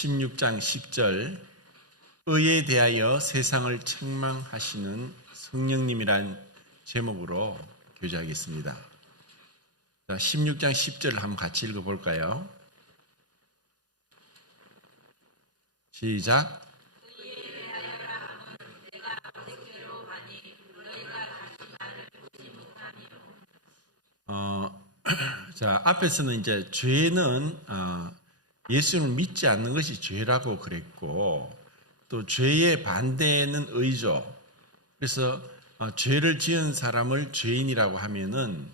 16장 10절 의에 대하여 세상을 책망하시는 성령님이란 제목으로 교제하겠습니다. 자, 16장 10절을 한번 같이 읽어볼까요? 시작. 자, 앞에서는 이제 죄는 예수를 믿지 않는 것이 죄라고 그랬고, 또 죄의 반대는 의죠. 그래서 죄를 지은 사람을 죄인이라고 하면은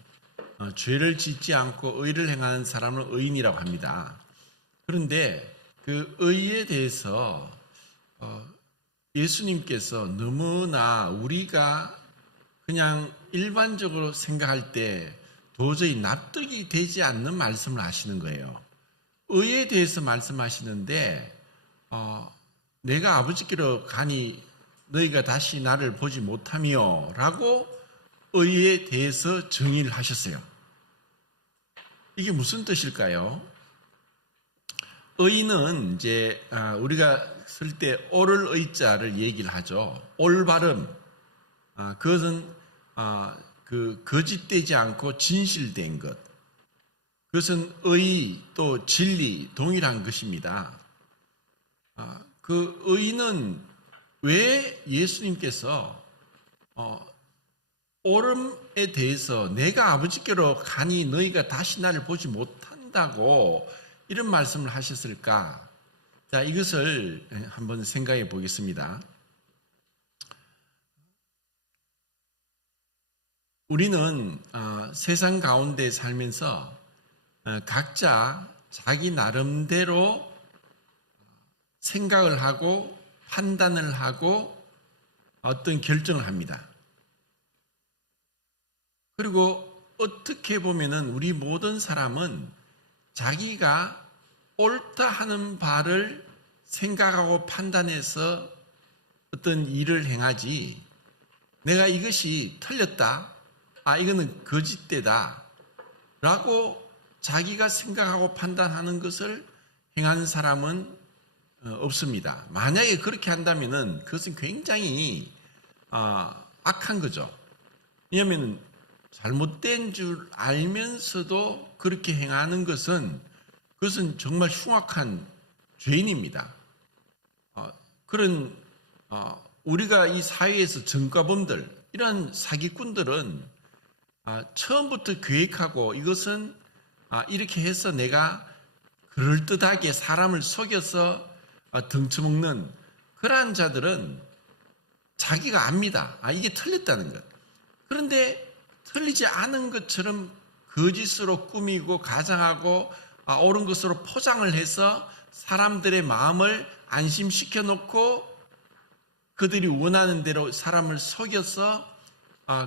죄를 짓지 않고 의를 행하는 사람을 의인이라고 합니다. 그런데 그 의에 대해서 예수님께서 너무나 우리가 그냥 일반적으로 생각할 때 도저히 납득이 되지 않는 말씀을 하시는 거예요. 의에 대해서 말씀하시는데 내가 아버지께로 가니 너희가 다시 나를 보지 못하며 라고 의에 대해서 정의를 하셨어요. 이게 무슨 뜻일까요? 의는 이제 우리가 쓸 때 옳을 의자를 얘기를 하죠. 올바름, 그것은 그 거짓되지 않고 진실된 것. 그것은 의 또 진리 동일한 것입니다. 그 의는 왜 예수님께서 옳음에 대해서 내가 아버지께로 가니 너희가 다시 나를 보지 못한다고 이런 말씀을 하셨을까? 자, 이것을 한번 생각해 보겠습니다. 우리는 세상 가운데 살면서 각자 자기 나름대로 생각을 하고 판단을 하고 어떤 결정을 합니다. 그리고 어떻게 보면은 우리 모든 사람은 자기가 옳다 하는 바를 생각하고 판단해서 어떤 일을 행하지, 내가 이것이 틀렸다, 이거는 거짓되다 라고 자기가 생각하고 판단하는 것을 행하는 사람은 없습니다. 만약에 그렇게 한다면은 그것은 굉장히 악한 거죠. 왜냐하면 잘못된 줄 알면서도 그렇게 행하는 것은 그것은 정말 흉악한 죄인입니다. 그런 우리가 이 사회에서 전과범들, 이런 사기꾼들은 처음부터 계획하고 이것은 이렇게 해서 내가 그럴듯하게 사람을 속여서 덩쳐먹는 그러한 자들은 자기가 압니다. 이게 틀렸다는 것. 그런데 틀리지 않은 것처럼 거짓으로 꾸미고 가장하고 옳은 것으로 포장을 해서 사람들의 마음을 안심시켜 놓고 그들이 원하는 대로 사람을 속여서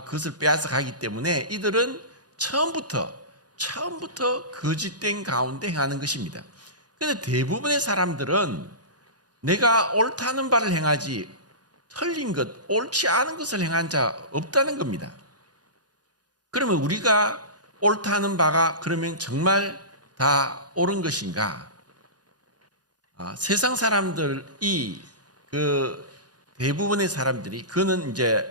그것을 빼앗아 가기 때문에 이들은 처음부터 거짓된 가운데 행하는 것입니다. 그런데 대부분의 사람들은 내가 옳다는 바를 행하지 틀린 것, 옳지 않은 것을 행한 자 없다는 겁니다. 그러면 우리가 옳다는 바가 그러면 정말 다 옳은 것인가? 세상 사람들이 대부분의 사람들이 그는 이제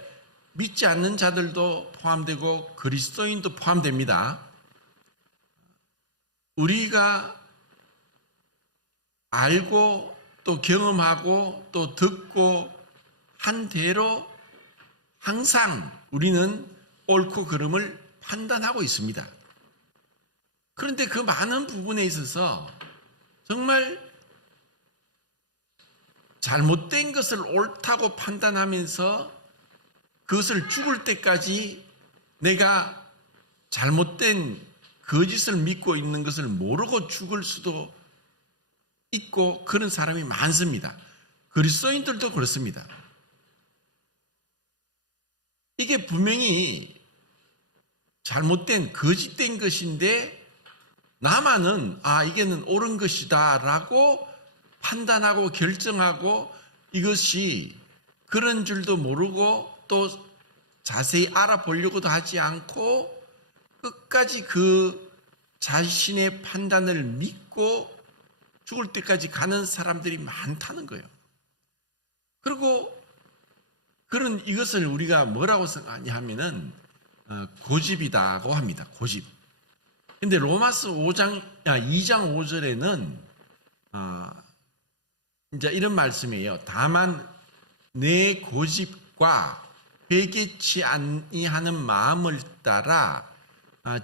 믿지 않는 자들도 포함되고 그리스도인도 포함됩니다. 우리가 알고 또 경험하고 또 듣고 한 대로 항상 우리는 옳고 그름을 판단하고 있습니다. 그런데 그 많은 부분에 있어서 정말 잘못된 것을 옳다고 판단하면서 그것을 죽을 때까지 내가 잘못된 거짓을 믿고 있는 것을 모르고 죽을 수도 있고 그런 사람이 많습니다. 그리스도인들도 그렇습니다. 이게 분명히 잘못된 거짓된 것인데 나만은 이게는 옳은 것이다 라고 판단하고 결정하고 이것이 그런 줄도 모르고 또 자세히 알아보려고도 하지 않고 끝까지 그 자신의 판단을 믿고 죽을 때까지 가는 사람들이 많다는 거예요. 그리고 그런 이것을 우리가 뭐라고 생각하냐 하면은 고집이다고 합니다. 고집. 근데 로마서 2장 5절에는 이제 이런 말씀이에요. 다만 내 고집과 회개치 아니하는 마음을 따라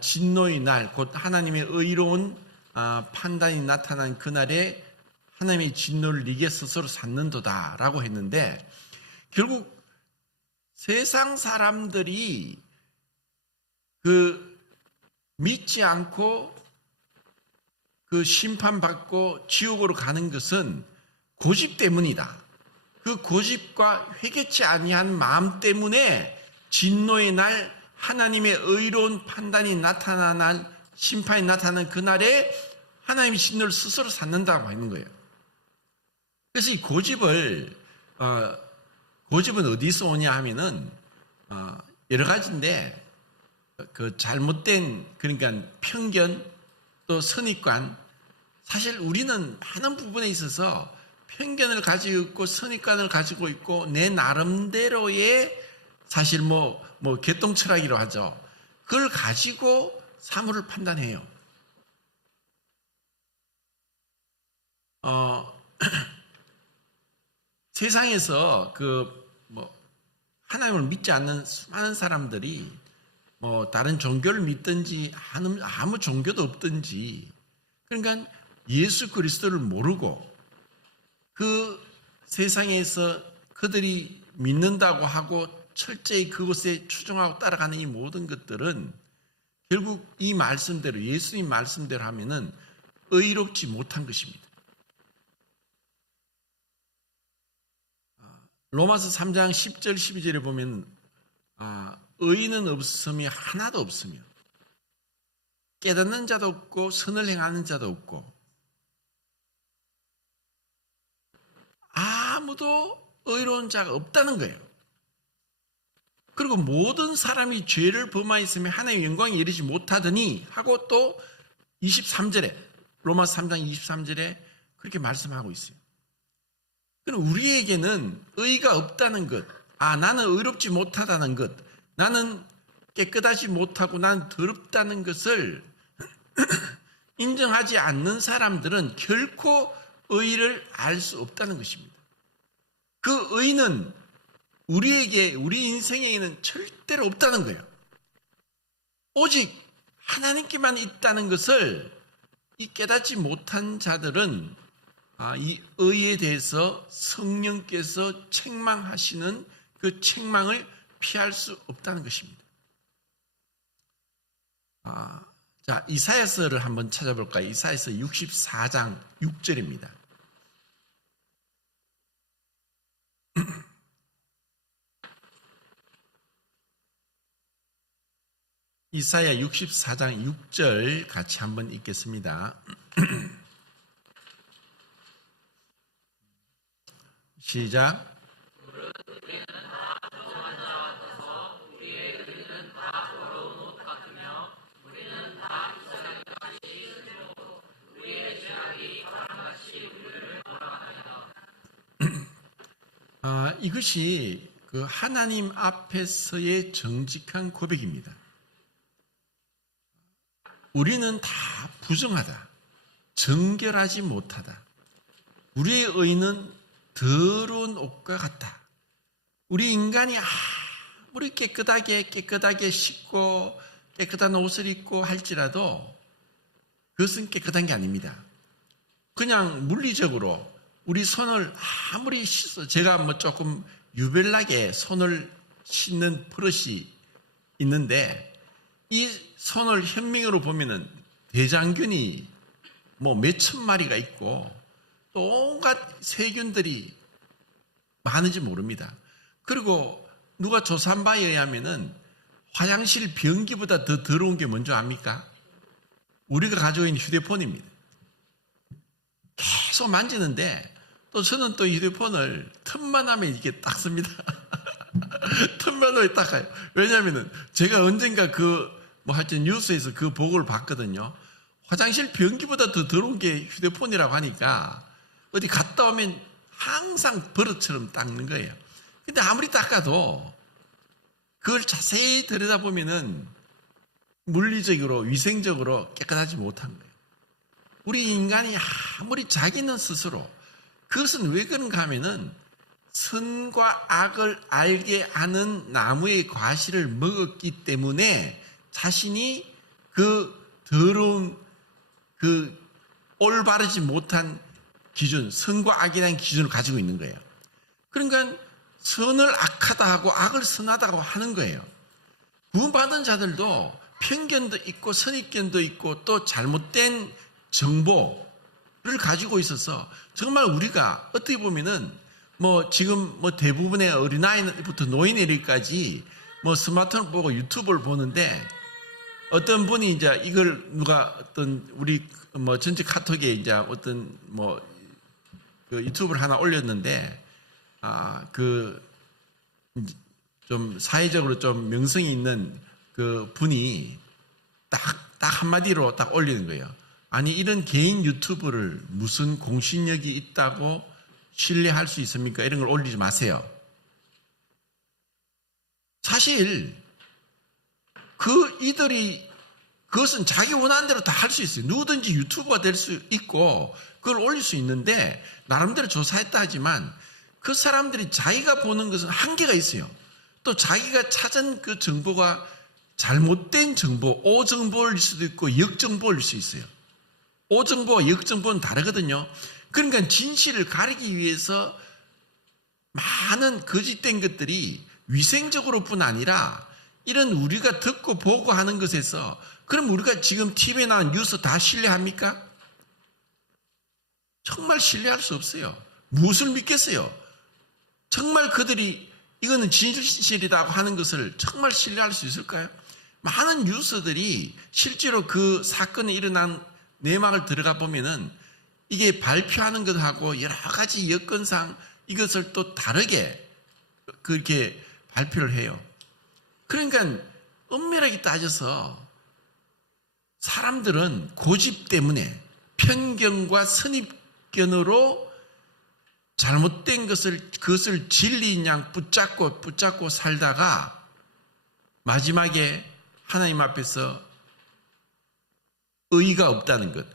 진노의 날 곧 하나님의 의로운 판단이 나타난 그날에 하나님의 진노를 네게 스스로 쌓는도다라고 했는데, 결국 세상 사람들이 그 믿지 않고 그 심판받고 지옥으로 가는 것은 고집 때문이다. 그 고집과 회개치 아니한 마음 때문에 진노의 날 하나님의 의로운 판단이 나타나는 심판이 나타나는 그날에 하나님이 진노를 스스로 쌓는다고 하는 거예요. 그래서 이 고집은 어디서 오냐 하면은 여러 가지인데, 그 잘못된, 그러니까 편견 또 선입관, 사실 우리는 많은 부분에 있어서 편견을 가지고 있고 선입관을 가지고 있고 내 나름대로의 사실 뭐 개똥철학이라고 하죠. 그걸 가지고 사물을 판단해요. 세상에서 하나님을 믿지 않는 수많은 사람들이 다른 종교를 믿든지 아무 종교도 없든지, 그러니까 예수 그리스도를 모르고 그 세상에서 그들이 믿는다고 하고 철저히 그곳에 추종하고 따라가는 이 모든 것들은 결국 이 말씀대로, 예수님 말씀대로 하면은 의롭지 못한 것입니다. 로마서 3장 10절 12절에 보면 의인은 없음이 하나도 없으며 깨닫는 자도 없고 선을 행하는 자도 없고 아무도 의로운 자가 없다는 거예요. 그리고 모든 사람이 죄를 범하였으며 하나님의 영광에 이르지 못하더니 하고 또 23절에 로마서 3장 23절에 그렇게 말씀하고 있어요. 그럼 우리에게는 의가 없다는 것, 나는 의롭지 못하다는 것, 나는 깨끗하지 못하고 나는 더럽다는 것을 인정하지 않는 사람들은 결코 의를 알 수 없다는 것입니다. 그 의는 우리 인생에는 절대로 없다는 거예요. 오직 하나님께만 있다는 것을 이 깨닫지 못한 자들은 이 의에 대해서 성령께서 책망하시는 그 책망을 피할 수 없다는 것입니다. 자, 이사야서를 한번 찾아볼까요? 이사야서 64장 6절입니다. 이사야 64장 6절 같이 한번 읽겠습니다. 시작. 이것이 그 하나님 앞에서의 정직한 고백입니다. 우리는 다 부정하다, 정결하지 못하다. 우리의 의는 더러운 옷과 같다. 우리 인간이 아무리 깨끗하게 씻고 깨끗한 옷을 입고 할지라도 그것은 깨끗한 게 아닙니다. 그냥 물리적으로 우리 손을 아무리 제가 조금 유별나게 손을 씻는 버릇이 있는데, 이 손을 현미경으로 보면은 대장균이 몇천 마리가 있고 또 온갖 세균들이 많은지 모릅니다. 그리고 누가 조사한 바에 의하면은 화장실 변기보다 더 더러운 게 뭔지 압니까? 우리가 가지고 있는 휴대폰입니다. 계속 만지는데 또 저는 또 휴대폰을 틈만 하면 이렇게 닦습니다. 틈만 하면 닦아요. 왜냐하면은 제가 언젠가 하여튼 뉴스에서 그 보고를 봤거든요. 화장실 변기보다 더 더러운 게 휴대폰이라고 하니까 어디 갔다 오면 항상 버릇처럼 닦는 거예요. 근데 아무리 닦아도 그걸 자세히 들여다보면은 물리적으로 위생적으로 깨끗하지 못한 거예요. 우리 인간이 아무리 자기는 스스로, 그것은 왜 그런가 하면은 선과 악을 알게 하는 나무의 과실을 먹었기 때문에 자신이 그 더러운, 그 올바르지 못한 기준, 선과 악이라는 기준을 가지고 있는 거예요. 그러니까 선을 악하다 하고 악을 선하다고 하는 거예요. 구원받은 자들도 편견도 있고 선입견도 있고 또 잘못된 정보를 가지고 있어서 정말 우리가 어떻게 보면은 지금 대부분의 어린아이부터 노인에게까지 스마트폰 보고 유튜브를 보는데 어떤 분이 이제 이걸 누가 어떤 우리 전체 카톡에 이제 어떤 그 유튜브를 하나 올렸는데 좀 사회적으로 좀 명성이 있는 그 분이 딱 한마디로 딱 올리는 거예요. 아니 이런 개인 유튜브를 무슨 공신력이 있다고 신뢰할 수 있습니까? 이런 걸 올리지 마세요. 사실 이들이 그것은 자기 원하는 대로 다 할 수 있어요. 누구든지 유튜버가 될 수 있고 그걸 올릴 수 있는데 나름대로 조사했다 하지만 그 사람들이 자기가 보는 것은 한계가 있어요. 또 자기가 찾은 그 정보가 잘못된 정보, 오정보일 수도 있고 역정보일 수 있어요. 오정보와 역정보는 다르거든요. 그러니까 진실을 가리기 위해서 많은 거짓된 것들이 위생적으로뿐 아니라 이런 우리가 듣고 보고 하는 것에서 그럼 우리가 지금 TV에 나온 뉴스 다 신뢰합니까? 정말 신뢰할 수 없어요. 무엇을 믿겠어요? 정말 그들이 이거는 진실이라고 하는 것을 정말 신뢰할 수 있을까요? 많은 뉴스들이 실제로 그 사건이 일어난 내막을 들어가 보면은 이게 발표하는 것하고 여러 가지 여건상 이것을 또 다르게 그렇게 발표를 해요. 그러니까 엄밀하게 따져서 사람들은 고집 때문에 편견과 선입견으로 잘못된 그것을 진리인 양 붙잡고 살다가 마지막에 하나님 앞에서 의가 없다는 것,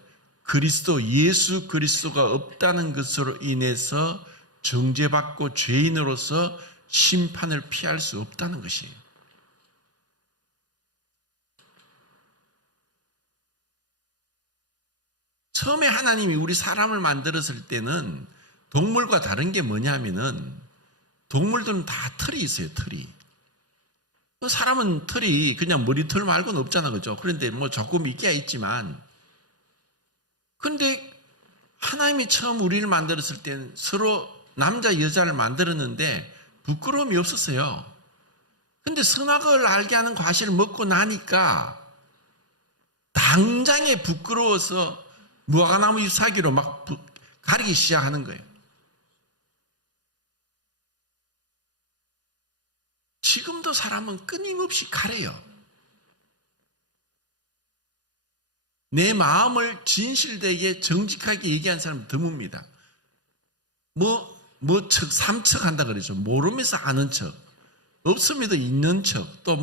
예수 그리스도가 없다는 것으로 인해서 정죄받고 죄인으로서 심판을 피할 수 없다는 것이에요. 처음에 하나님이 우리 사람을 만들었을 때는 동물과 다른 게 뭐냐면은 동물들은 다 털이 있어요, 털이. 사람은 털이 그냥 머리털 말고는 없잖아, 그죠? 그런데 조금 있기야 있지만, 근데 하나님이 처음 우리를 만들었을 때는 서로 남자, 여자를 만들었는데 부끄러움이 없었어요. 근데 선악을 알게 하는 과실을 먹고 나니까 당장에 부끄러워서 무화과나무 잎사귀로 막 가리기 시작하는 거예요. 지금도 사람은 끊임없이 가려요. 내 마음을 진실되게 정직하게 얘기한 사람은 드뭅니다. 삼척 한다 그러죠. 모르면서 아는 척, 없음에도 있는 척, 또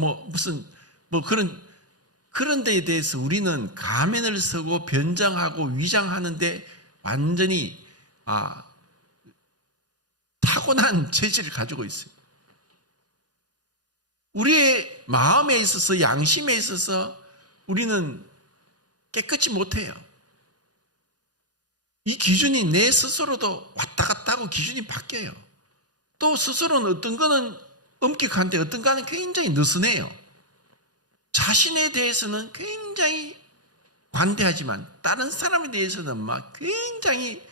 그런 데에 대해서 우리는 가면을 쓰고 변장하고 위장하는데 완전히 타고난 체질을 가지고 있어요. 우리의 마음에 있어서 양심에 있어서 우리는 깨끗이 못해요. 이 기준이 내 스스로도 왔다 갔다 하고 기준이 바뀌어요. 또 스스로는 어떤 거는 엄격한데 어떤 거는 굉장히 느슨해요. 자신에 대해서는 굉장히 관대하지만 다른 사람에 대해서는 막 굉장히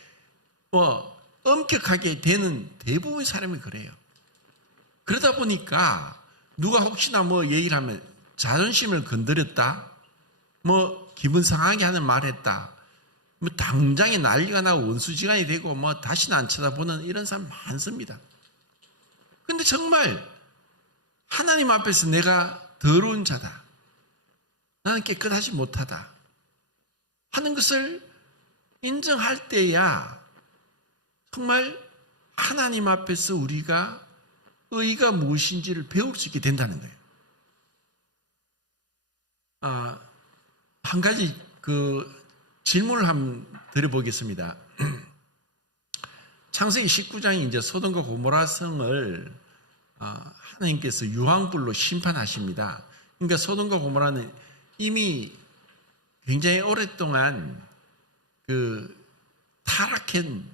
엄격하게 되는 대부분의 사람이 그래요. 그러다 보니까 누가 혹시나 얘기를 하면 자존심을 건드렸다, 기분 상하게 하는 말 했다, 당장에 난리가 나고 원수지간이 되고 다시는 안 쳐다보는 이런 사람 많습니다. 근데 정말 하나님 앞에서 내가 더러운 자다, 나는 깨끗하지 못하다 하는 것을 인정할 때야 정말 하나님 앞에서 우리가 의가 무엇인지를 배울 수 있게 된다는 거예요. 한 가지 질문을 한번 드려보겠습니다. 창세기 19장이 이제 소돔과 고모라 성을 하나님께서 유황불로 심판하십니다. 그러니까 소돔과 고모라는 이미 굉장히 오랫동안 타락한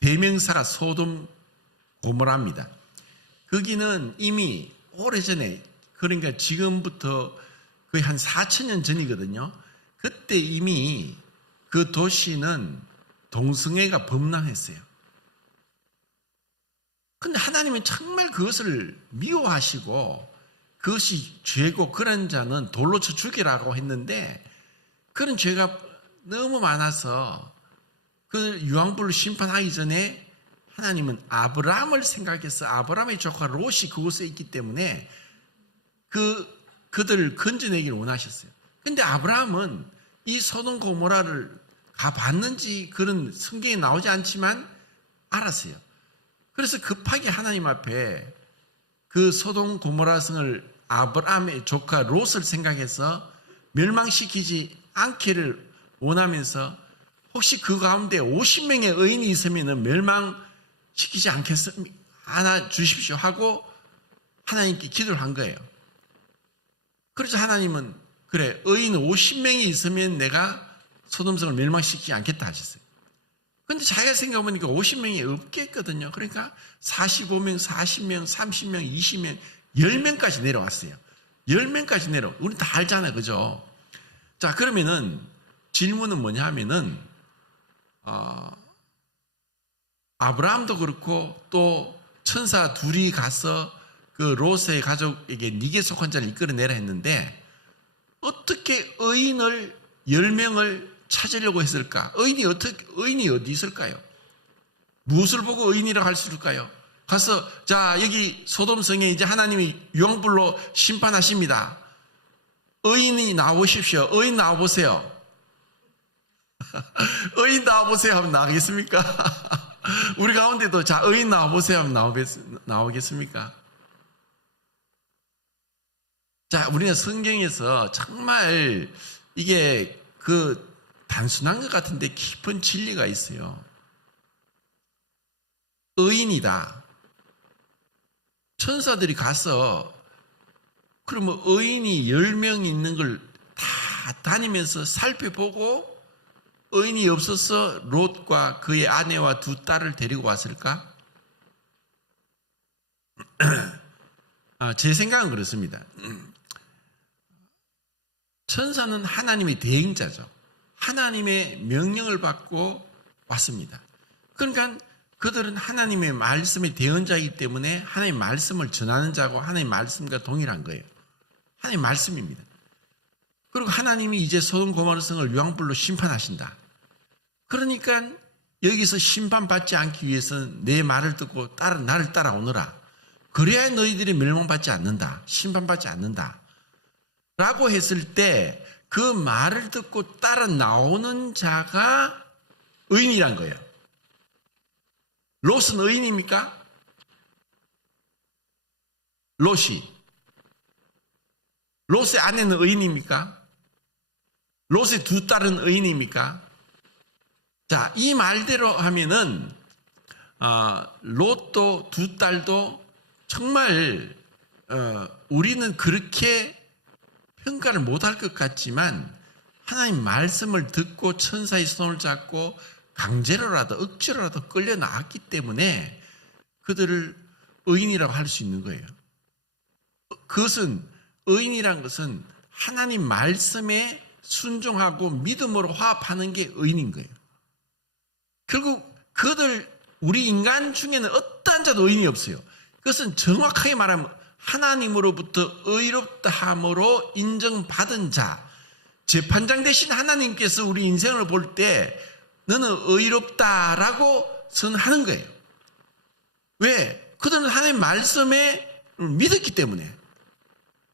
대명사가 소돔 고모라입니다. 거기는 이미 오래전에, 그러니까 지금부터 거의 한 4,000년 전이거든요. 그때 이미 그 도시는 동성애가 범람했어요. 근데 하나님은 정말 그것을 미워하시고 그것이 죄고 그런 자는 돌로 쳐 죽이라고 했는데, 그런 죄가 너무 많아서 그 유황불로 심판하기 전에 하나님은 아브라함을 생각해서 아브라함의 조카 롯이 그곳에 있기 때문에 그들을 건져내기를 원하셨어요. 근데 아브라함은 이 소돔 고모라를 가봤는지 그런 성경에 나오지 않지만 알았어요. 그래서 급하게 하나님 앞에 그 소돔 고모라 성을 아브라함의 조카 롯을 생각해서 멸망시키지 않기를 원하면서 혹시 그 가운데 50명의 의인이 있으면 멸망시키지 않겠습니까? 하나 주십시오 하고 하나님께 기도를 한 거예요. 그래서 하나님은 그래, 의인 50명이 있으면 내가 소돔성을 멸망시키지 않겠다 하셨어요. 근데 자기가 생각해보니까 50명이 없겠거든요. 그러니까 45명, 40명, 30명, 20명, 10명까지 내려왔어요. 10명까지 우리 다 알잖아요. 그죠? 자, 그러면은 질문은 뭐냐 하면은 아브라함도 그렇고 또 천사 둘이 가서 그 롯의 가족에게 네게 속한 자를 이끌어내라 했는데 어떻게 의인을 10명을 찾으려고 했을까? 의인이 어디 있을까요? 무엇을 보고 의인이라고 할 수 있을까요? 가서 자, 여기 소돔성에 이제 하나님이 유황불로 심판하십니다. 의인이 나오십시오. 의인 나와보세요. 의인 나와보세요 하면 나오겠습니까? 우리 가운데도 자, 의인 나와보세요 하면 나오겠습니까? 자, 우리는 성경에서 정말 이게 단순한 것 같은데 깊은 진리가 있어요. 의인이다. 천사들이 가서 그러면 의인이 10명 있는 걸 다 다니면서 살펴보고 의인이 없어서 롯과 그의 아내와 두 딸을 데리고 왔을까? 제 생각은 그렇습니다. 천사는 하나님의 대행자죠. 하나님의 명령을 받고 왔습니다. 그러니까 그들은 하나님의 말씀의 대언자이기 때문에 하나님의 말씀을 전하는 자고 하나님의 말씀과 동일한 거예요. 하나님의 말씀입니다. 그리고 하나님이 이제 소돔 고모라 성을 유황불로 심판하신다. 그러니까 여기서 심판받지 않기 위해서는 내 말을 듣고 나를 따라오너라. 그래야 너희들이 멸망받지 않는다. 심판받지 않는다. 라고 했을 때 그 말을 듣고 따라 나오는 자가 의인이란 거예요. 롯은 의인입니까? 롯의 아내는 의인입니까? 롯의 두 딸은 의인입니까? 자, 이 말대로 하면은 롯도 두 딸도 정말 우리는 그렇게 평가를 못할 것 같지만 하나님 말씀을 듣고 천사의 손을 잡고 강제로라도 억지로라도 끌려 나왔기 때문에 그들을 의인이라고 할 수 있는 거예요. 그것은 의인이란 것은 하나님 말씀에 순종하고 믿음으로 화합하는 게 의인인 거예요. 결국 우리 인간 중에는 어떠한 자도 의인이 없어요. 그것은 정확하게 말하면 하나님으로부터 의롭다 함으로 인정받은 자, 재판장 대신 하나님께서 우리 인생을 볼 때 너는 의롭다라고 선하는 거예요. 왜? 그들은 하나님의 말씀에 믿었기 때문에,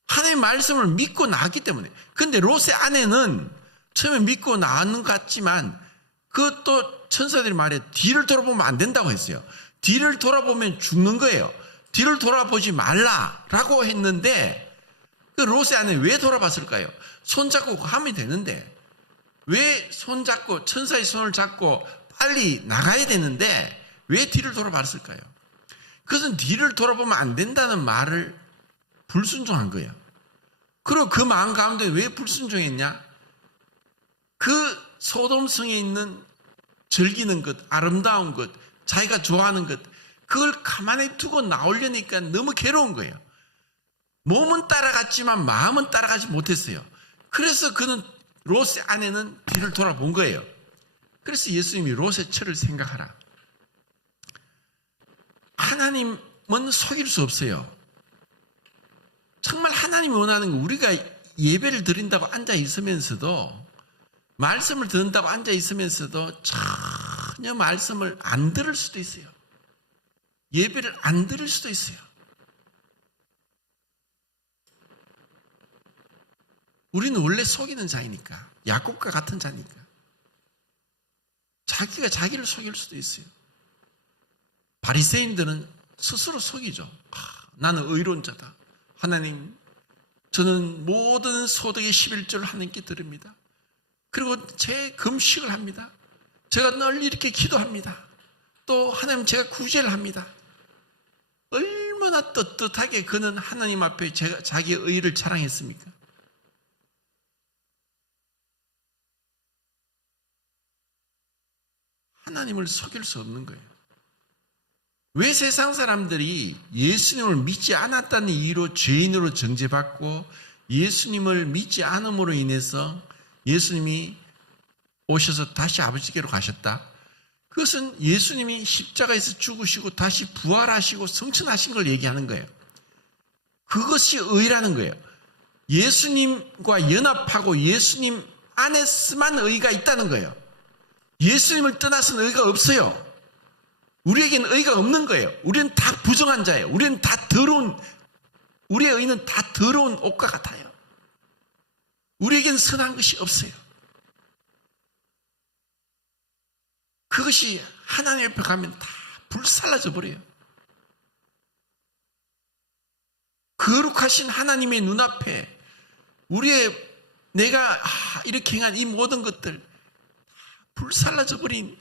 하나님의 말씀을 믿고 나왔기 때문에. 그런데 롯의 아내는 처음에 믿고 나왔는 것 같지만 그것도 천사들이 말해 뒤를 돌아보면 안 된다고 했어요. 뒤를 돌아보면 죽는 거예요. 뒤를 돌아보지 말라라고 했는데 그 롯의 아내는 왜 돌아봤을까요? 손잡고 가면 되는데 왜 손잡고 천사의 손을 잡고 빨리 나가야 되는데 왜 뒤를 돌아봤을까요? 그것은 뒤를 돌아보면 안 된다는 말을 불순종한 거예요. 그리고 그 마음 가운데 왜 불순종했냐? 그 소돔성에 있는 즐기는 것, 아름다운 것, 자기가 좋아하는 것, 그걸 가만히 두고 나오려니까 너무 괴로운 거예요. 몸은 따라갔지만 마음은 따라가지 못했어요. 그래서 그는 롯의 아내는 뒤를 돌아본 거예요. 그래서 예수님이 롯의 처를 생각하라. 하나님은 속일 수 없어요. 정말 하나님이 원하는 거, 우리가 예배를 드린다고 앉아 있으면서도, 말씀을 듣는다고 앉아 있으면서도 전혀 말씀을 안 들을 수도 있어요. 예배를 안 들을 수도 있어요. 우리는 원래 속이는 자이니까, 야곱과 같은 자니까. 자기가 자기를 속일 수도 있어요. 바리새인들은 스스로 속이죠. 나는 의로운 자다. 하나님, 저는 모든 소득의 11조를 하나님께 드립니다. 그리고 제 금식을 합니다. 제가 늘 이렇게 기도합니다. 또 하나님 제가 구제를 합니다. 얼마나 떳떳하게 그는 하나님 앞에 자기의 의를 자랑했습니까? 하나님을 속일 수 없는 거예요. 왜 세상 사람들이 예수님을 믿지 않았다는 이유로 죄인으로 정죄받고 예수님을 믿지 않음으로 인해서 예수님이 오셔서 다시 아버지께로 가셨다? 그것은 예수님이 십자가에서 죽으시고 다시 부활하시고 성천하신 걸 얘기하는 거예요. 그것이 의라는 거예요. 예수님과 연합하고 예수님 안에서만 의가 있다는 거예요. 예수님을 떠나서는 의가 없어요. 우리에게는 의가 없는 거예요. 우리는 다 부정한 자예요. 우리는 다 더러운, 우리의 의는 다 더러운 옷과 같아요. 우리에게는 선한 것이 없어요. 그것이 하나님 옆에 가면 다 불살라져 버려요. 거룩하신 하나님의 눈앞에 우리의 내가 이렇게 행한 이 모든 것들 불살라져 버린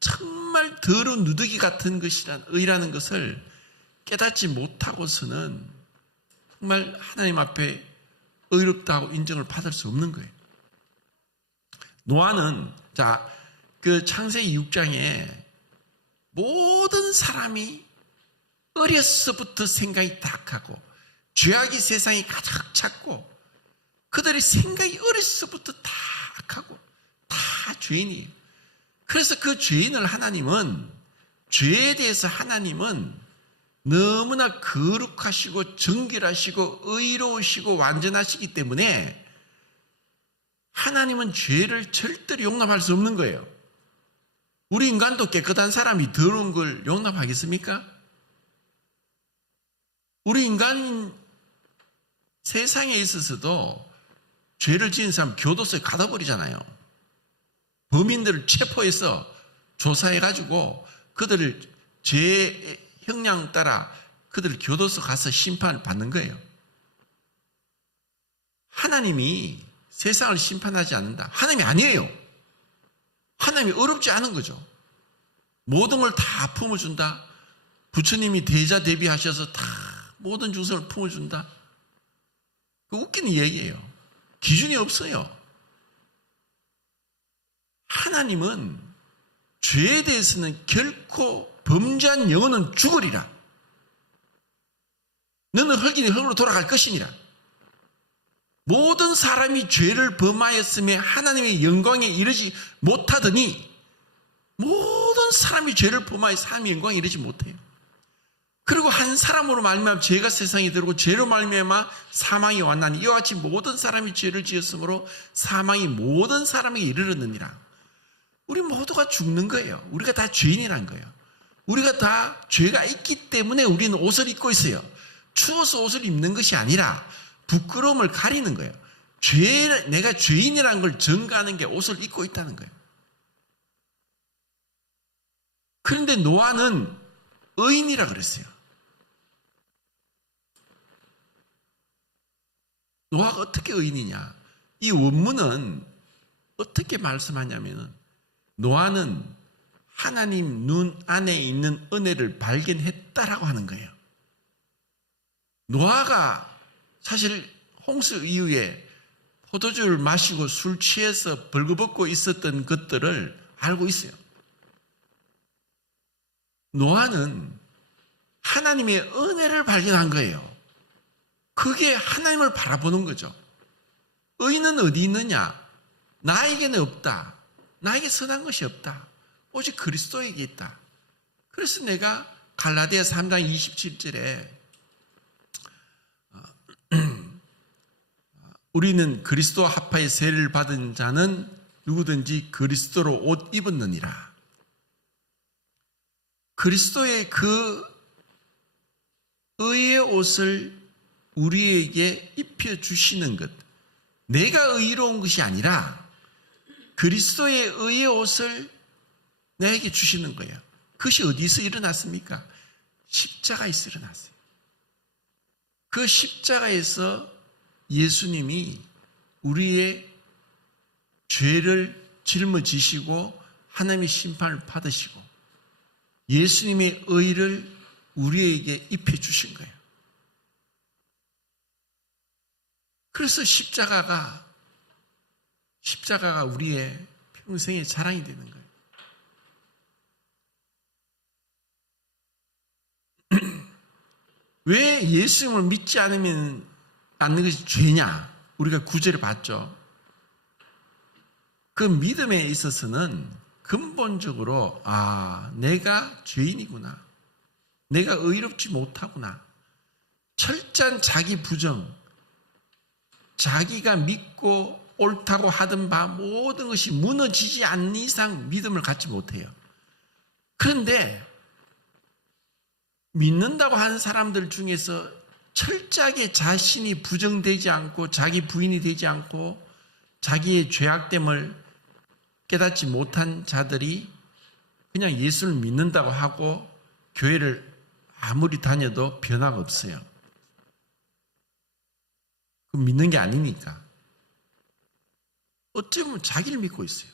정말 더러운 누더기 같은 것이란 의라는 것을 깨닫지 못하고서는 정말 하나님 앞에 의롭다고 인정을 받을 수 없는 거예요. 노아는 그 창세기 6장에 모든 사람이 어려서부터 생각이 탁하고 죄악이 세상에 가득 찼고 그들의 생각이 어려서부터 다 악하고 다 죄인이에요. 그래서 그 죄인을 하나님은, 죄에 대해서 하나님은 너무나 거룩하시고 정결하시고 의로우시고 완전하시기 때문에 하나님은 죄를 절대로 용납할 수 없는 거예요. 우리 인간도 깨끗한 사람이 더러운 걸 용납하겠습니까? 우리 인간은 세상에 있어서도 죄를 지은 사람 교도소에 가둬 버리잖아요. 범인들을 체포해서 조사해가지고 그들을 죄의 형량 따라 그들을 교도소 가서 심판을 받는 거예요. 하나님이 세상을 심판하지 않는다. 하나님이 아니에요. 하나님이 어렵지 않은 거죠. 모든 걸 다 품어준다. 부처님이 대자 대비하셔서 다 모든 중생을 품어준다. 그 웃기는 얘기예요. 기준이 없어요. 하나님은 죄에 대해서는 결코 범죄한 영혼은 죽으리라. 너는 흙이니 흙으로 돌아갈 것이니라. 모든 사람이 죄를 범하였음에 하나님의 영광에 이르지 못하더니 모든 사람이 죄를 범하여 하나님의 영광에 이르지 못해요. 그리고 한 사람으로 말미암아 죄가 세상에 들어오고 죄로 말미암아 사망이 왔나니 이와 같이 모든 사람이 죄를 지었으므로 사망이 모든 사람에게 이르렀느니라. 우리 모두가 죽는 거예요. 우리가 다 죄인이란 거예요. 우리가 다 죄가 있기 때문에 우리는 옷을 입고 있어요. 추워서 옷을 입는 것이 아니라 부끄러움을 가리는 거예요. 내가 죄인이라는 걸 증거하는 게 옷을 입고 있다는 거예요. 그런데 노아는 의인이라 그랬어요. 노아가 어떻게 의인이냐? 이 원문은 어떻게 말씀하냐면 노아는 하나님 눈 안에 있는 은혜를 발견했다라고 하는 거예요. 노아가 사실 홍수 이후에 포도주를 마시고 술 취해서 벌거벗고 있었던 것들을 알고 있어요. 노아는 하나님의 은혜를 발견한 거예요. 그게 하나님을 바라보는 거죠. 의는 어디 있느냐? 나에게는 없다. 나에게 선한 것이 없다. 오직 그리스도에게 있다. 그래서 내가 갈라디아 3장 27절에 우리는 그리스도와 합하여 세례를 받은 자는 누구든지 그리스도로 옷 입었느니라. 그리스도의 그 의의 옷을 우리에게 입혀주시는 것, 내가 의로운 것이 아니라 그리스도의 의의 옷을 나에게 주시는 거예요. 그것이 어디서 일어났습니까? 십자가에서 일어났어요. 그 십자가에서 예수님이 우리의 죄를 짊어지시고 하나님의 심판을 받으시고 예수님의 의를 우리에게 입혀주신 거예요. 그래서 십자가가 우리의 평생의 자랑이 되는 거예요. 왜 예수님을 믿지 않는 것이 죄냐? 우리가 구절을 봤죠. 그 믿음에 있어서는 근본적으로 내가 죄인이구나. 내가 의롭지 못하구나. 철저한 자기 부정, 자기가 믿고 옳다고 하던 바 모든 것이 무너지지 않는 이상 믿음을 갖지 못해요. 그런데 믿는다고 하는 사람들 중에서 철저하게 자신이 부정되지 않고 자기 부인이 되지 않고 자기의 죄악됨을 깨닫지 못한 자들이 그냥 예수를 믿는다고 하고 교회를 아무리 다녀도 변화가 없어요. 그럼 믿는 게 아니니까. 어쩌면 자기를 믿고 있어요.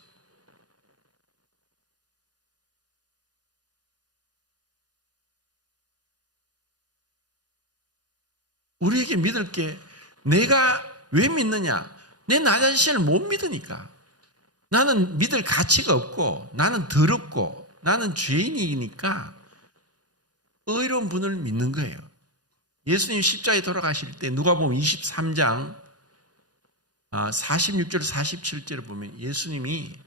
우리에게 믿을 게 내가 왜 믿느냐? 내 나 자신을 못 믿으니까. 나는 믿을 가치가 없고 나는 더럽고 나는 죄인이니까 의로운 분을 믿는 거예요. 예수님 십자가에 돌아가실 때 누가복음 23장 46절 47절을 보면 예수님이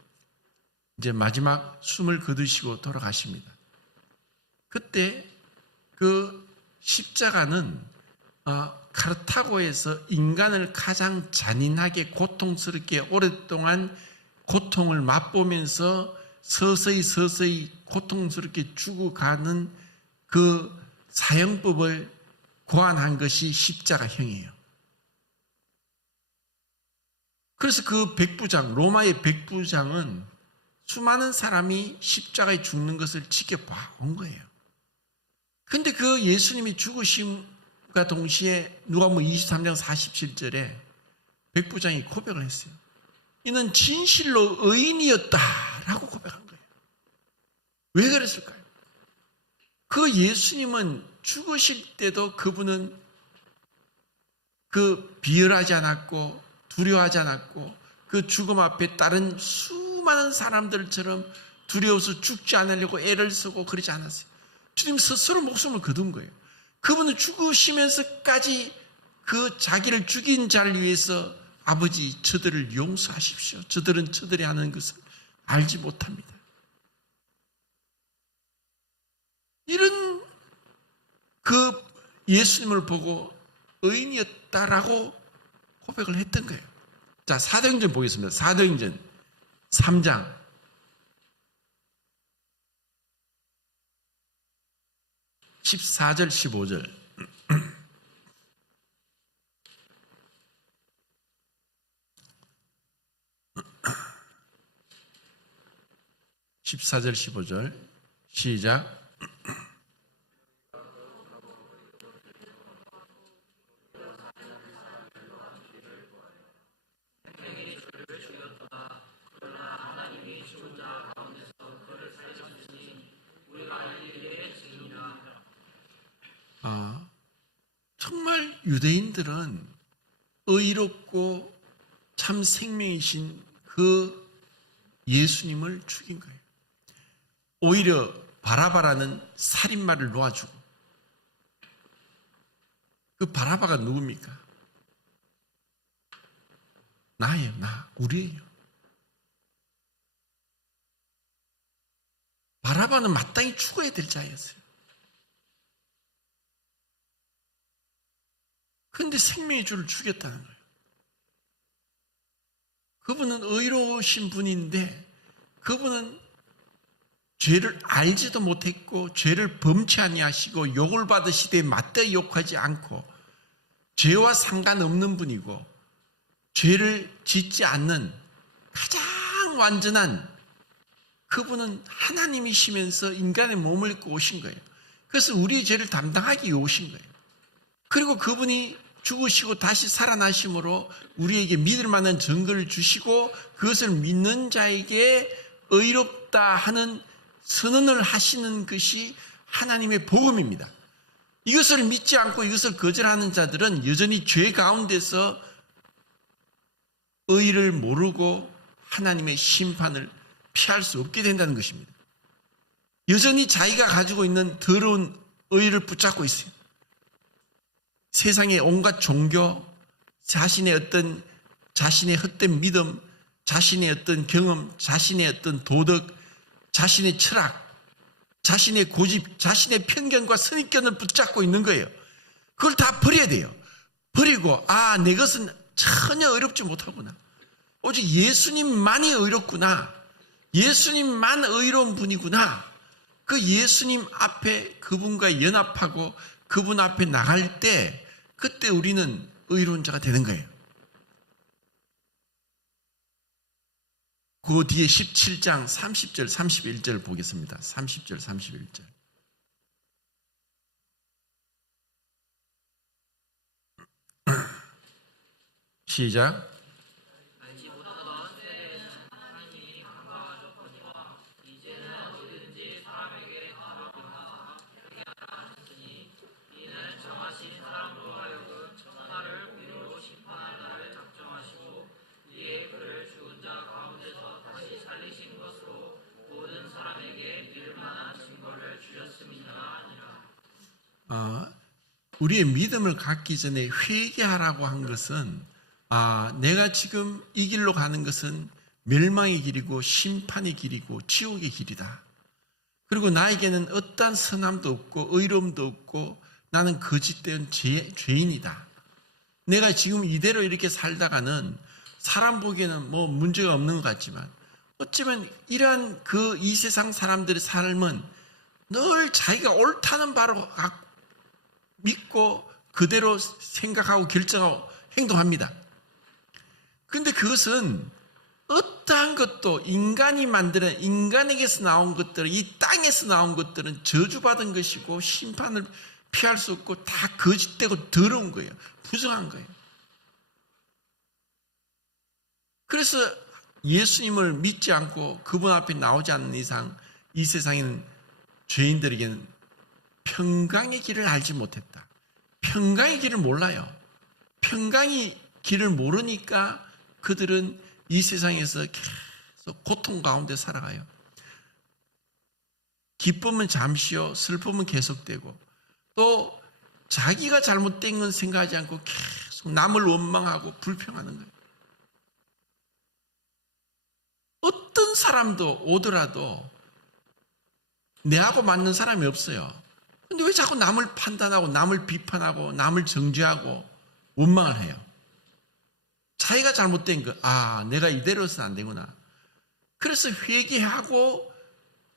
이제 마지막 숨을 거두시고 돌아가십니다. 그때 그 십자가는 카르타고에서 인간을 가장 잔인하게 고통스럽게 오랫동안 고통을 맛보면서 서서히 고통스럽게 죽어가는 그 사형법을 고안한 것이 십자가형이에요. 그래서 그 백부장, 로마의 백부장은 수많은 사람이 십자가에 죽는 것을 지켜봐 온 거예요. 그런데 그 예수님이 죽으심과 동시에 누가복음 23장 47절에 백부장이 고백을 했어요. 이는 진실로 의인이었다라고 고백한 거예요. 왜 그랬을까요? 그 예수님은 죽으실 때도 그분은 비열하지 않았고 두려워하지 않았고 그 죽음 앞에 다른 수많은 사람들처럼 두려워서 죽지 않으려고 애를 쓰고 그러지 않았어요. 주님 스스로 목숨을 거둔 거예요. 그분은 죽으시면서까지 그 자기를 죽인 자를 위해서 아버지 저들을 용서하십시오. 저들은 저들이 하는 것을 알지 못합니다. 이런 그 예수님을 보고 의인이었다라고 고백을 했던 거예요. 자, 사도행전 보겠습니다. 사도행전 3장 14절 15절 14절 15절 시작. 정말 유대인들은 의롭고 참 생명이신 그 예수님을 죽인 거예요. 오히려 바라바라는 살인마를 놓아주고. 그 바라바가 누굽니까? 나예요. 우리예요. 바라바는 마땅히 죽어야 될 자였어요. 그런데 생명의 주를 죽였다는 거예요. 그분은 의로우신 분인데 그분은 죄를 알지도 못했고 죄를 범치 아니하시고 욕을 받으시되 맞대 욕하지 않고 죄와 상관없는 분이고 죄를 짓지 않는 가장 완전한 그분은 하나님이시면서 인간의 몸을 입고 오신 거예요. 그래서 우리의 죄를 담당하기 위해 오신 거예요. 그리고 그분이 죽으시고 다시 살아나심으로 우리에게 믿을 만한 증거를 주시고 그것을 믿는 자에게 의롭다 하는 선언을 하시는 것이 하나님의 복음입니다. 이것을 믿지 않고 이것을 거절하는 자들은 여전히 죄 가운데서 의를 모르고 하나님의 심판을 피할 수 없게 된다는 것입니다. 여전히 자기가 가지고 있는 더러운 의를 붙잡고 있어요. 세상의 온갖 종교, 자신의 헛된 믿음, 자신의 어떤 경험, 자신의 어떤 도덕, 자신의 철학, 자신의 고집, 자신의 편견과 선입견을 붙잡고 있는 거예요. 그걸 다 버려야 돼요. 버리고 내 것은 전혀 의롭지 못하구나. 오직 예수님만이 의롭구나. 예수님만 의로운 분이구나. 그 예수님 앞에 그분과 연합하고 그분 앞에 나갈 때 그때 우리는 의로운 자가 되는 거예요. 그 뒤에 17장 30절 31절 보겠습니다. 30절 31절 시작. 우리의 믿음을 갖기 전에 회개하라고 한 것은 내가 지금 이 길로 가는 것은 멸망의 길이고 심판의 길이고 지옥의 길이다. 그리고 나에게는 어떠한 선함도 없고 의로움도 없고 나는 거짓된 죄인이다. 내가 지금 이대로 이렇게 살다가는 사람 보기에는 뭐 문제가 없는 것 같지만 어쩌면 이러한 이 세상 사람들의 삶은 늘 자기가 옳다는 바로 믿고 그대로 생각하고 결정하고 행동합니다. 그런데 그것은 어떠한 것도 인간이 만드는 인간에게서 나온 것들은 이 땅에서 나온 것들은 저주받은 것이고 심판을 피할 수 없고 다 거짓되고 더러운 거예요. 부정한 거예요. 그래서 예수님을 믿지 않고 그분 앞에 나오지 않는 이상 이 세상에는 죄인들에게는 평강의 길을 알지 못했다. 평강의 길을 몰라요. 평강의 길을 모르니까 그들은 이 세상에서 계속 고통 가운데 살아가요. 기쁨은 잠시요, 슬픔은 계속되고 또 자기가 잘못된 건 생각하지 않고 계속 남을 원망하고 불평하는 거예요. 어떤 사람도 오더라도 내하고 맞는 사람이 없어요. 근데 왜 자꾸 남을 판단하고 남을 비판하고 남을 정죄하고 원망을 해요? 자기가 잘못된 거, 내가 이대로서는 안 되구나. 그래서 회개하고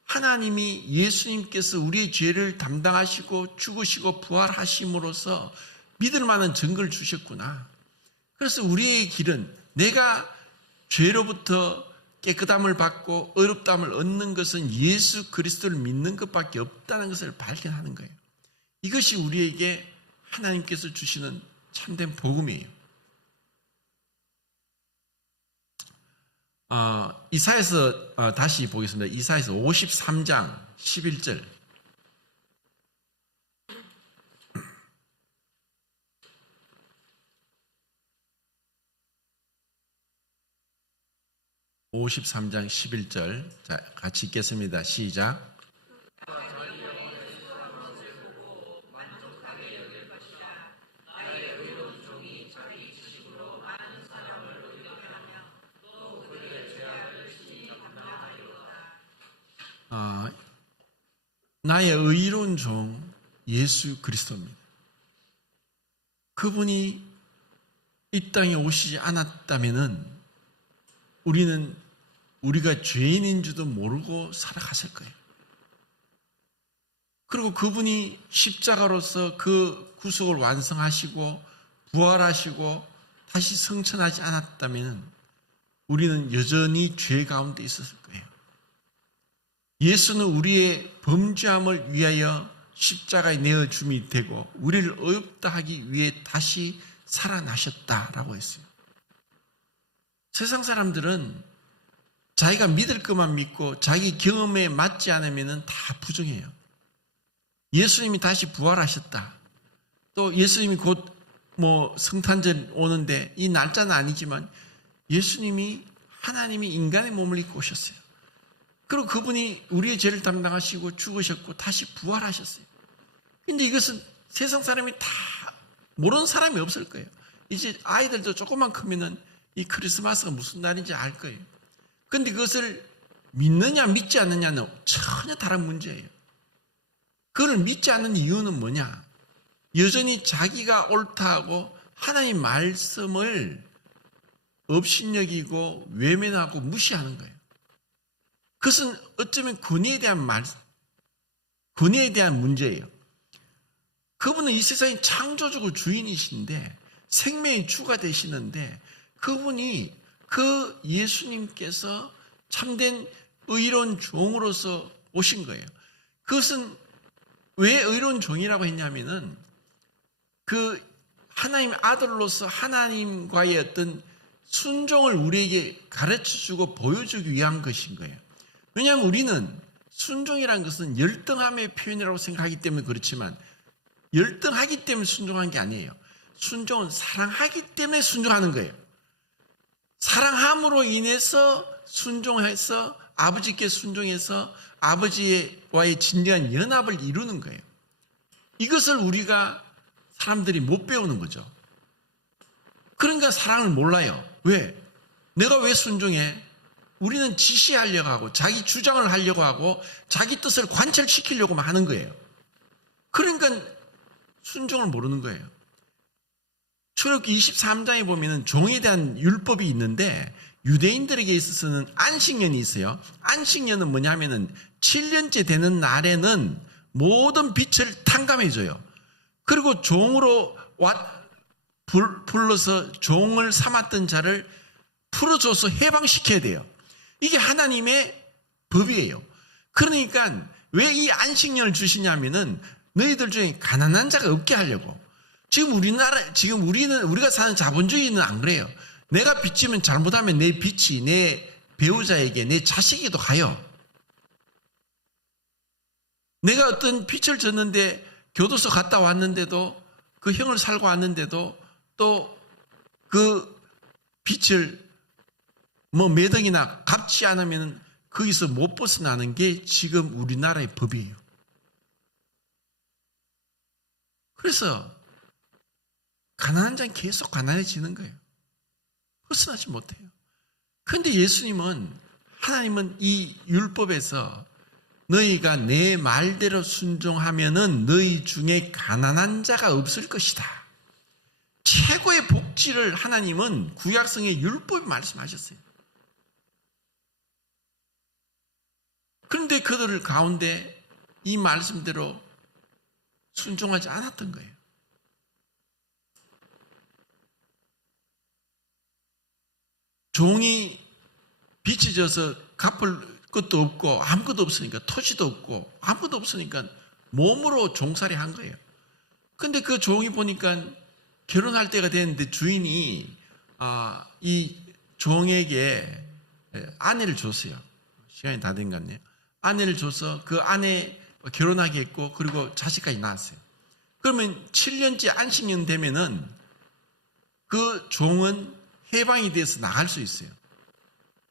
하나님이 예수님께서 우리의 죄를 담당하시고 죽으시고 부활하심으로써 믿을 만한 증거를 주셨구나. 그래서 우리의 길은 내가 죄로부터 깨끗함을 받고 의롭다함을 얻는 것은 예수 그리스도를 믿는 것밖에 없다는 것을 발견하는 거예요. 이것이 우리에게 하나님께서 주시는 참된 복음이에요. 이사야서 다시 보겠습니다. 이사야서 53장 11절. (53장 11절) 자, 같이 읽겠습니다. 시작. 나의 의로운 종 예수 그리스도입니다. 그분이 이 땅에 오시지 않았다면은 우리가 죄인인 줄도 모르고 살아갔을 거예요. 그리고 그분이 십자가로서 그 구속을 완성하시고 부활하시고 다시 성천하지 않았다면 우리는 여전히 죄 가운데 있었을 거예요. 예수는 우리의 범죄함을 위하여 십자가에 내어줌이 되고 우리를 의롭다 하기 위해 다시 살아나셨다라고 했어요. 세상 사람들은 자기가 믿을 것만 믿고 자기 경험에 맞지 않으면 다 부정해요. 예수님이 다시 부활하셨다. 또 예수님이 곧 성탄절 오는데 이 날짜는 아니지만 예수님이 하나님이 인간의 몸을 입고 오셨어요. 그리고 그분이 우리의 죄를 담당하시고 죽으셨고 다시 부활하셨어요. 근데 이것은 세상 사람이 다 모르는 사람이 없을 거예요. 이제 아이들도 조금만 크면은 이 크리스마스가 무슨 날인지 알 거예요. 그런데 그것을 믿느냐 믿지 않느냐는 전혀 다른 문제예요. 그걸 믿지 않는 이유는 뭐냐? 여전히 자기가 옳다고 하나님 말씀을 업신여기고 외면하고 무시하는 거예요. 그것은 어쩌면 권위에 대한 문제예요. 그분은 이 세상의 창조주고 주인이신데 생명의 주가 되시는데 그분이 그 예수님께서 참된 의로운 종으로서 오신 거예요. 그것은 왜 의로운 종이라고 했냐면은 그 하나님 아들로서 하나님과의 어떤 순종을 우리에게 가르쳐주고 보여주기 위한 것인 거예요. 왜냐하면 우리는 순종이라는 것은 열등함의 표현이라고 생각하기 때문에 그렇지만 열등하기 때문에 순종한 게 아니에요. 순종은 사랑하기 때문에 순종하는 거예요. 사랑함으로 인해서 순종해서 아버지께 순종해서 아버지와의 진정한 연합을 이루는 거예요. 이것을 우리가 사람들이 못 배우는 거죠. 그러니까 사랑을 몰라요. 왜? 내가 왜 순종해? 우리는 지시하려고 하고 자기 주장을 하려고 하고 자기 뜻을 관철시키려고만 하는 거예요. 그러니까 순종을 모르는 거예요. 출애굽기 23장에 보면 종에 대한 율법이 있는데 유대인들에게 있어서는 안식년이 있어요. 안식년은 뭐냐면은 7년째 되는 날에는 모든 빛을 탕감해줘요. 그리고 종으로 불러서 종을 삼았던 자를 풀어줘서 해방시켜야 돼요. 이게 하나님의 법이에요. 그러니까 왜 이 안식년을 주시냐면은 너희들 중에 가난한 자가 없게 하려고. 지금 우리가 사는 자본주의는 안 그래요. 내가 빚지면 잘못하면 내 빚이 내 배우자에게 내 자식에도 가요. 내가 어떤 빚을 졌는데 교도소 갔다 왔는데도 그 형을 살고 왔는데도 또 그 빚을 몇 억이나 갚지 않으면 거기서 못 벗어나는 게 지금 우리나라의 법이에요. 그래서 가난한 자는 계속 가난해지는 거예요. 벗어나지 못해요. 그런데 하나님은 이 율법에서 너희가 내 말대로 순종하면은 너희 중에 가난한 자가 없을 것이다. 최고의 복지를 하나님은 구약성의 율법에 말씀하셨어요. 그런데 그들 가운데 이 말씀대로 순종하지 않았던 거예요. 종이 빚이 져서 갚을 것도 없고 아무것도 없으니까, 토지도 없고 아무것도 없으니까 몸으로 종살이 한 거예요. 근데 그 종이 보니까 결혼할 때가 됐는데 주인이 이 종에게 아내를 줬어요. 시간이 다 된 것 같네요. 아내를 줘서 그 아내 결혼하게 했고, 그리고 자식까지 낳았어요. 그러면 7년째 안식년 되면은 그 종은 해방이 돼서 나갈 수 있어요.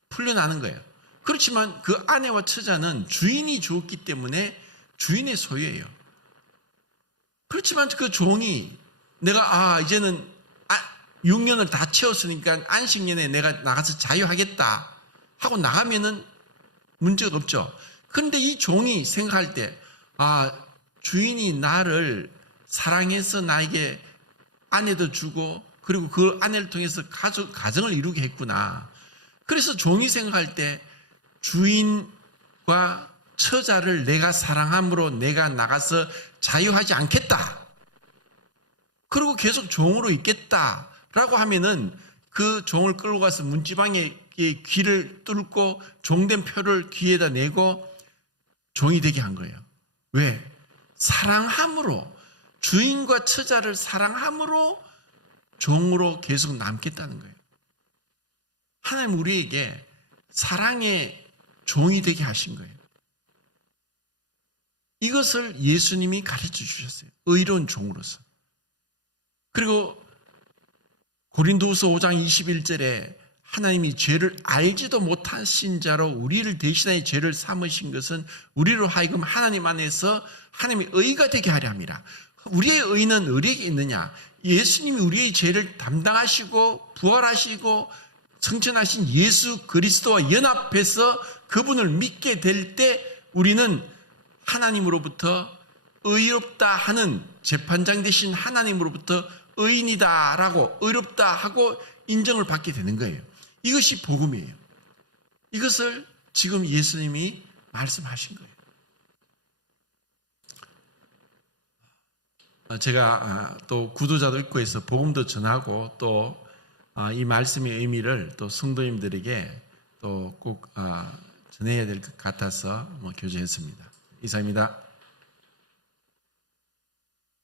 풀려나는 거예요. 그렇지만 그 아내와 처자는 주인이 주었기 때문에 주인의 소유예요. 그렇지만 그 종이 내가 이제는 6년을 다 채웠으니까 안식년에 내가 나가서 자유하겠다 하고 나가면은 문제가 없죠. 그런데 이 종이 생각할 때 주인이 나를 사랑해서 나에게 아내도 주고, 그리고 그 아내를 통해서 가정을 이루게 했구나. 그래서 종이 생각할 때 주인과 처자를 내가 사랑함으로 내가 나가서 자유하지 않겠다, 그리고 계속 종으로 있겠다라고 하면은 그 종을 끌고 가서 문지방에 귀를 뚫고 종된 표를 귀에다 내고 종이 되게 한 거예요. 왜? 사랑함으로, 주인과 처자를 사랑함으로 종으로 계속 남겠다는 거예요. 하나님 우리에게 사랑의 종이 되게 하신 거예요. 이것을 예수님이 가르쳐 주셨어요. 의로운 종으로서. 그리고 고린도후서 5장 21절에 하나님이 죄를 알지도 못하신 자로 우리를 대신하여 죄를 삼으신 것은 우리로 하여금 하나님 안에서 하나님의 의가 되게 하려 함이라. 우리의 의는 어디에 있느냐? 예수님이 우리의 죄를 담당하시고 부활하시고 성천하신 예수 그리스도와 연합해서 그분을 믿게 될 때 우리는 하나님으로부터 의롭다 하는, 재판장 되신 하나님으로부터 의인이다라고, 의롭다 하고 인정을 받게 되는 거예요. 이것이 복음이에요. 이것을 지금 예수님이 말씀하신 거예요. 제가 또 구도자도 있고 해서 복음도 전하고 또 이 말씀의 의미를 또 성도님들에게 또 꼭 전해야 될 것 같아서 교제했습니다. 이상입니다.